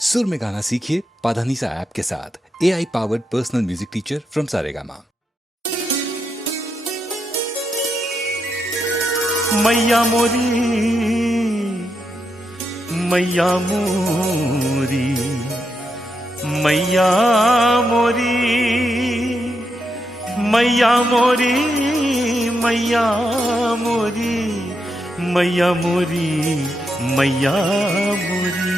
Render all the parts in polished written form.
सुर में गाना सीखिए पाधानीसा ऐप के साथ। AI powered personal music teacher from Saregama. मैया मोरी, मैया मोरी, मैया मोरी, मैया मोरी, मैया मोरी, मैया मोरी, मैया मोरी।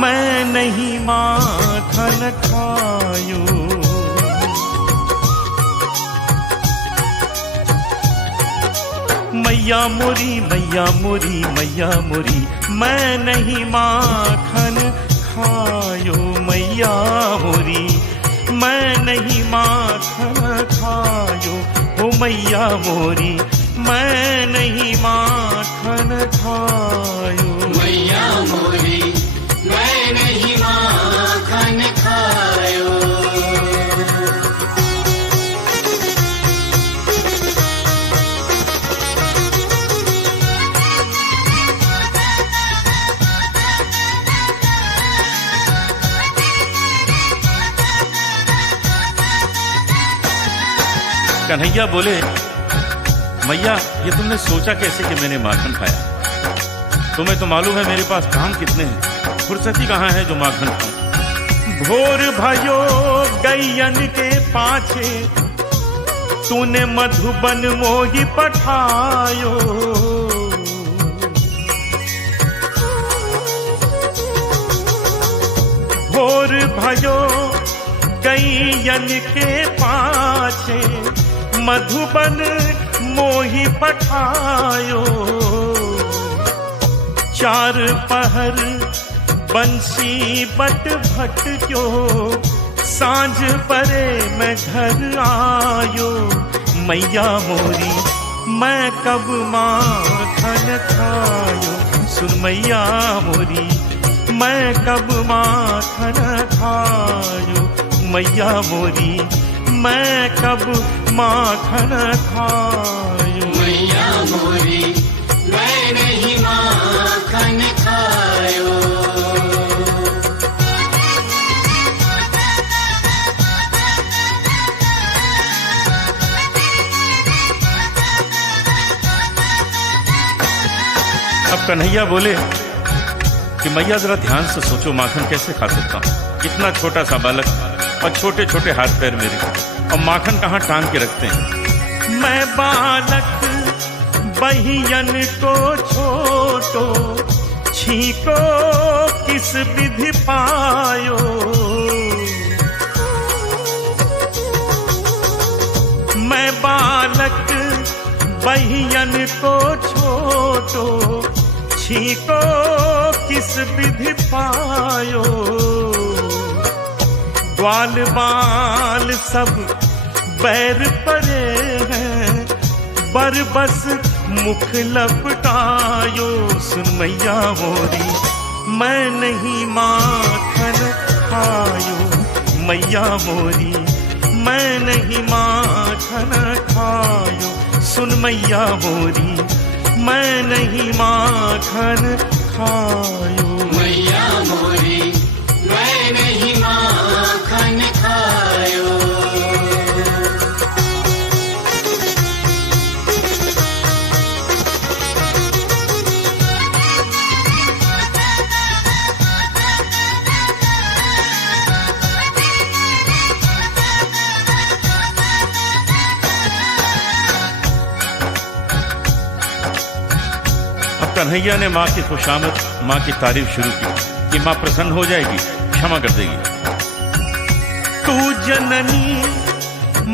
मैं नहीं माखन खायो, मैया मोरी, मैया मोरी, मैया मोरी, मैं नहीं माखन खायो, मैया मोरी, मैं नहीं माखन खायो, ओ मैया मोरी, मैं नहीं माखन खायो, मैया मोरी, मैं नहीं माखन खायो। कन्हैया बोले, मैया ये तुमने सोचा कैसे कि मैंने माखन खाया? तुम्हें तो मालूम है मेरे पास काम कितने हैं, फुर्सती कहाँ है जो माखन खाऊं। भोर भयो गैयन के पाछे, तूने मधुबन मोही पठायो, भोर भयो गैयन के पाछे, मधुबन मोही पठायो, चार पहर बंसी बट भट क्यो, सांझ परे मैं घर आयो, मैया मोरी, मैं कब माखन खायो, सुन मैया मोरी, मैं कब माखन खायो, मैया मोरी, मैं कब माखन खायो, मैया मोरी, मैं नहीं माखन खायो। अब कन्हैया बोले कि मैया जरा ध्यान से सोचो, माखन कैसे खा सकता हूँ? इतना छोटा सा बालक और छोटे छोटे हाथ पैर मेरे, और माखन कहाँ टांग के रखते हैं? मैं बालक बहियन को छोटो, छीको किस विधि पायो, मैं बालक बहियन को छोटो, छीको किस विधि पायो, ग्वाल बाल सब बैर परे हैं, बरबस मुख लपटायो, सुन मैया मोरी, मैं नहीं माखन खायो, मैया मोरी, मैं नहीं माखन खायो, सुन मैया मोरी, मैं नहीं माखन खायो, मैया मोरी, मैं नहीं माखन खायो। कन्हैया ने माँ की खुशामद, माँ की तारीफ शुरू की कि माँ प्रसन्न हो जाएगी, क्षमा कर देगी। तू जननी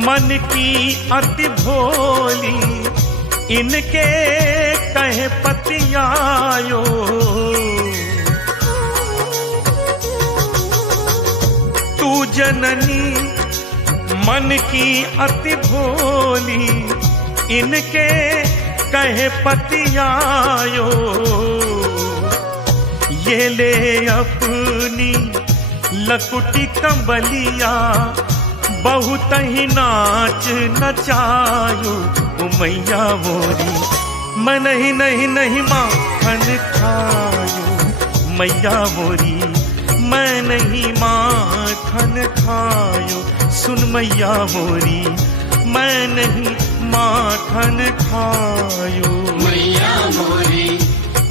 मन की अति भोली, इनके कहे पतियायो, तू जननी मन की अति भोली, इनके कहे पतियायो, जेले अपनी लकुटी कंबलिया बहुत ही नाच नचायो ओ मैया मोरी मैं नहीं नहीं नहीं माखन खायो मैया मोरी मैं नहीं माखन खायो सुन मैया मोरी मैं नहीं माखन खायो मैया मोरी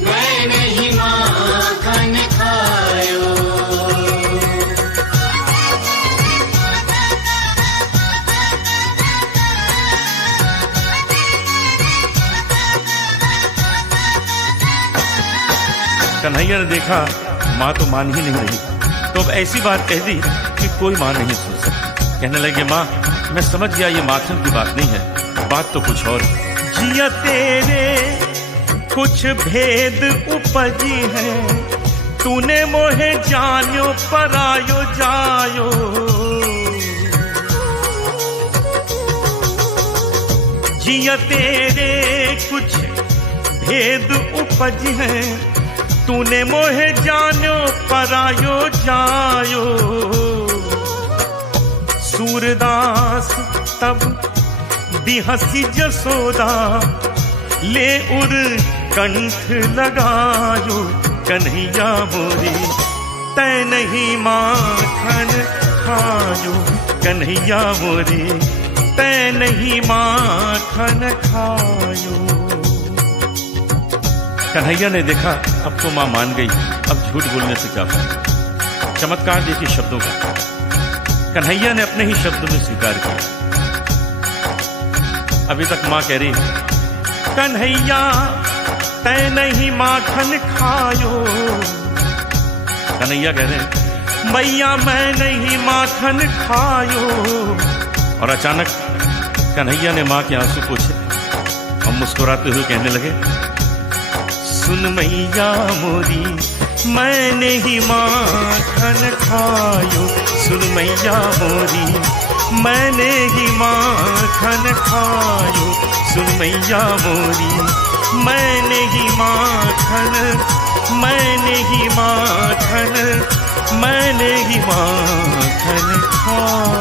मैं नहीं माखन खायो। कन्हैया ने देखा माँ तो मान ही नहीं रही, तो अब ऐसी बात कह दी कि कोई माँ नहीं सुन सकती। कहने लगे माँ मैं समझ गया ये माखन की बात नहीं है, बात तो कुछ और। जिया तेरे कुछ भेद उपजी है तूने मोहे जान्यो परायो जायो जिया तेरे कुछ भेद उपज है तूने मोहे जान्यो परायो जायो। सूरदास तब बिहसी जसोदा ले उर कंठ लगायो कन्हैया मोरी तै नहीं माखन खायो कन्हैया मोरी तै नहीं माखन खायो। कन्हैया ने देखा अब तो माँ मान गई, अब झूठ बोलने से क्या फायदा। चमत्कार देखिए शब्दों का, कन्हैया ने अपने ही शब्द में स्वीकार किया। अभी तक माँ कह रही है कन्हैया तै नहीं माखन खायो, कन्हैया कह रहे हैं मैया मैं नहीं माखन खायो। और अचानक कन्हैया ने माँ के आंसू पोंछे और मुस्कुराते हुए कहने लगे सुन मैया मोरी मैंने ही माखन खायो सुन मैया मोरी मैंने ही माखन खायो सुन मैया मोरी मैंने ही माखन मैंने ही माखन मैंने ही माखन खायो।